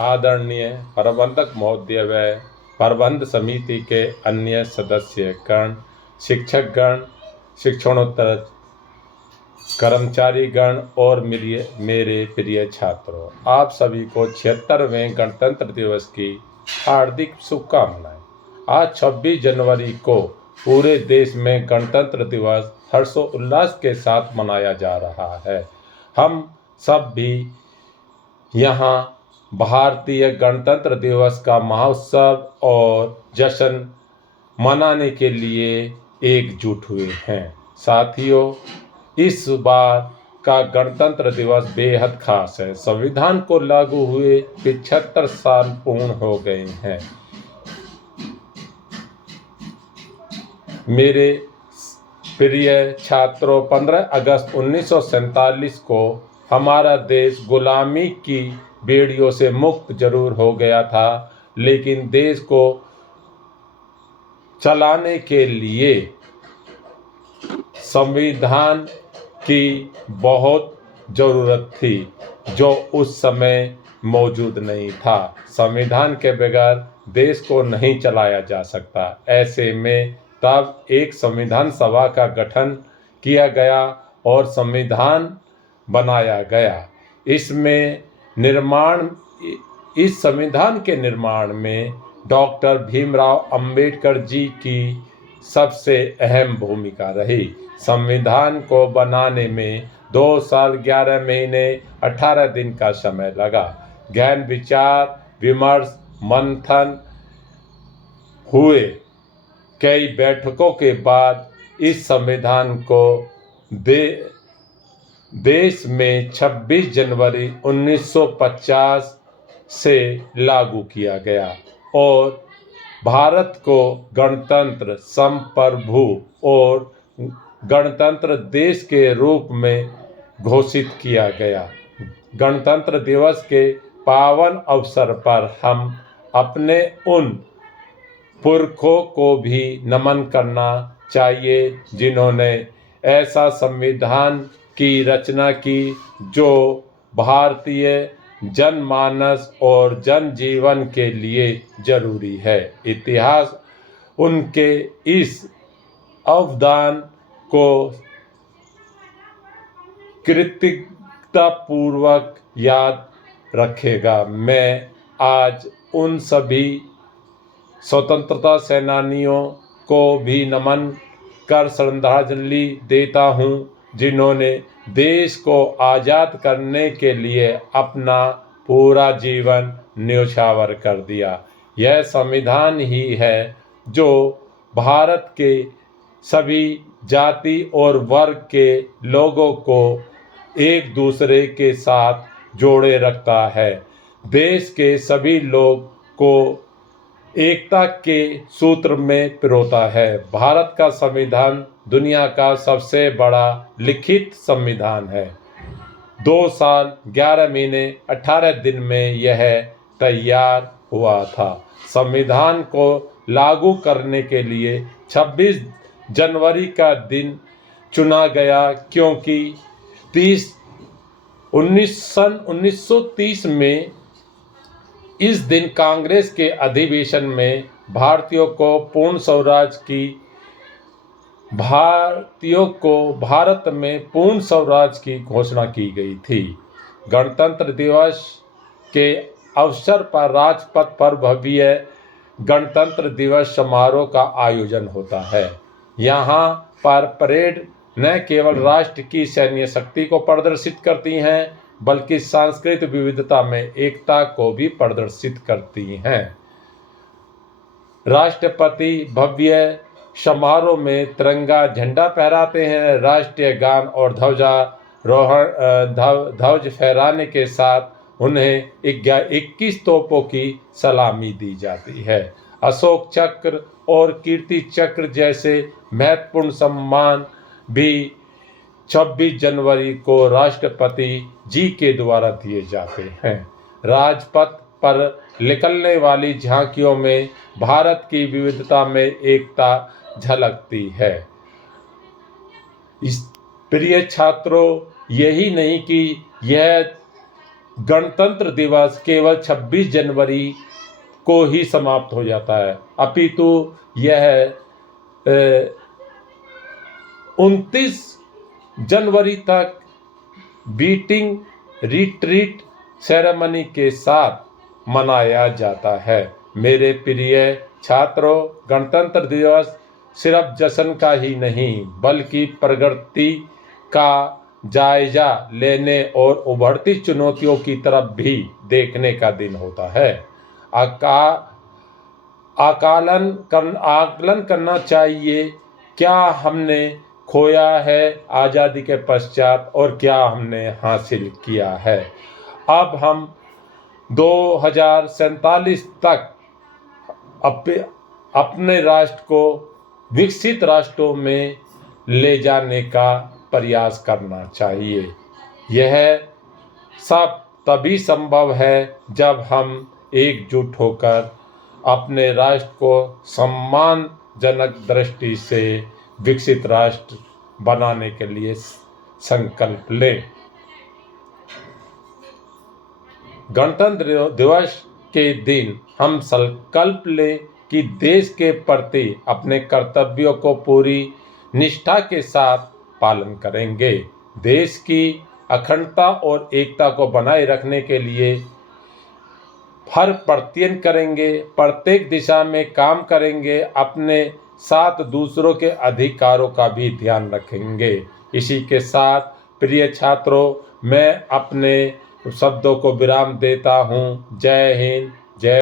आदरणीय प्रबंधक महोदय व प्रबंध समिति के अन्य सदस्यगण, शिक्षकगण, शिक्षणोत्तर कर्मचारीगण और मेरे प्रिय छात्रों, आप सभी को 76वें गणतंत्र दिवस की हार्दिक शुभकामनाएं। आज 26 जनवरी को पूरे देश में गणतंत्र दिवस हर्षोल्लास के साथ मनाया जा रहा है। हम सब भी यहाँ भारतीय गणतंत्र दिवस का महोत्सव और जश्न मनाने के लिए एकजुट हुए हैं। साथियों, इस बार का गणतंत्र दिवस बेहद खास है। संविधान को लागू हुए 75 साल पूर्ण हो गए हैं। मेरे प्रिय छात्रों, 15 अगस्त 1947 को हमारा देश गुलामी की बेड़ियों से मुक्त जरूर हो गया था, लेकिन देश को चलाने के लिए संविधान की बहुत ज़रूरत थी, जो उस समय मौजूद नहीं था। संविधान के बगैर देश को नहीं चलाया जा सकता। ऐसे में तब एक संविधान सभा का गठन किया गया और संविधान बनाया गया। इस संविधान के निर्माण में डॉक्टर भीमराव अंबेडकर जी की सबसे अहम भूमिका रही। संविधान को बनाने में 2 साल 11 महीने 18 दिन का समय लगा। गहन विचार विमर्श मंथन हुए। कई बैठकों के बाद इस संविधान को देश में 26 जनवरी 1950 से लागू किया गया और भारत को गणतंत्र, संप्रभु और गणतंत्र देश के रूप में घोषित किया गया। गणतंत्र दिवस के पावन अवसर पर हम अपने उन पुरखों को भी नमन करना चाहिए जिन्होंने ऐसा संविधान की रचना की जो भारतीय जनमानस और जनजीवन के लिए जरूरी है। इतिहास उनके इस अवदान को कृतज्ञतापूर्वक याद रखेगा। मैं आज उन सभी स्वतंत्रता सेनानियों को भी नमन कर श्रद्धांजलि देता हूँ जिन्होंने देश को आज़ाद करने के लिए अपना पूरा जीवन न्योछावर कर दिया। यह संविधान ही है जो भारत के सभी जाति और वर्ग के लोगों को एक दूसरे के साथ जोड़े रखता है। देश के सभी लोग को एकता के सूत्र में पिरोता है। भारत का संविधान दुनिया का सबसे बड़ा लिखित संविधान है। 2 साल 11 महीने 18 दिन में यह तैयार हुआ था। संविधान को लागू करने के लिए 26 जनवरी का दिन चुना गया क्योंकि 1930 में इस दिन कांग्रेस के अधिवेशन में भारत में पूर्ण स्वराज की घोषणा की गई थी। गणतंत्र दिवस के अवसर पर राजपथ पर भव्य गणतंत्र दिवस समारोह का आयोजन होता है। यहाँ पर परेड न केवल राष्ट्र की सैन्य शक्ति को प्रदर्शित करती हैं, बल्कि सांस्कृतिक विविधता में एकता को भी प्रदर्शित करती हैं। राष्ट्रपति भव्य समारोह में तिरंगा झंडा फहराते हैं। राष्ट्रीय गान और ध्वज फहराने के साथ उन्हें 21 तोपों की सलामी दी जाती है। अशोक चक्र और कीर्ति चक्र जैसे महत्वपूर्ण सम्मान भी 26 जनवरी को राष्ट्रपति जी के द्वारा दिए जाते हैं। राजपथ पर निकलने वाली झांकियों में भारत की विविधता में एकता झलकती है। इस प्रिय छात्रों, यही नहीं कि यह गणतंत्र दिवस केवल 26 जनवरी को ही समाप्त हो जाता है, अपितु यह 29 जनवरी तक बीटिंग रिट्रीट सेरेमनी के साथ मनाया जाता है। मेरे प्रिय छात्रों, गणतंत्र दिवस सिर्फ जश्न का ही नहीं बल्कि प्रगति का जायजा लेने और उभरती चुनौतियों की तरफ भी देखने का दिन होता है। आकलन करना चाहिए, क्या हमने खोया है आज़ादी के पश्चात और क्या हमने हासिल किया है। अब हम 2047 तक अपने राष्ट्र को विकसित राष्ट्रों में ले जाने का प्रयास करना चाहिए। यह सब तभी संभव है जब हम एकजुट होकर अपने राष्ट्र को सम्मानजनक दृष्टि से विकसित राष्ट्र बनाने के लिए संकल्प लें। गणतंत्र दिवस के दिन हम संकल्प लें कि देश के प्रति अपने कर्तव्यों को पूरी निष्ठा के साथ पालन करेंगे। देश की अखंडता और एकता को बनाए रखने के लिए हर प्रयत्न करेंगे, प्रत्येक दिशा में काम करेंगे, अपने साथ दूसरों के अधिकारों का भी ध्यान रखेंगे। इसी के साथ प्रिय छात्रों, मैं अपने शब्दों को विराम देता हूँ। जय हिंद,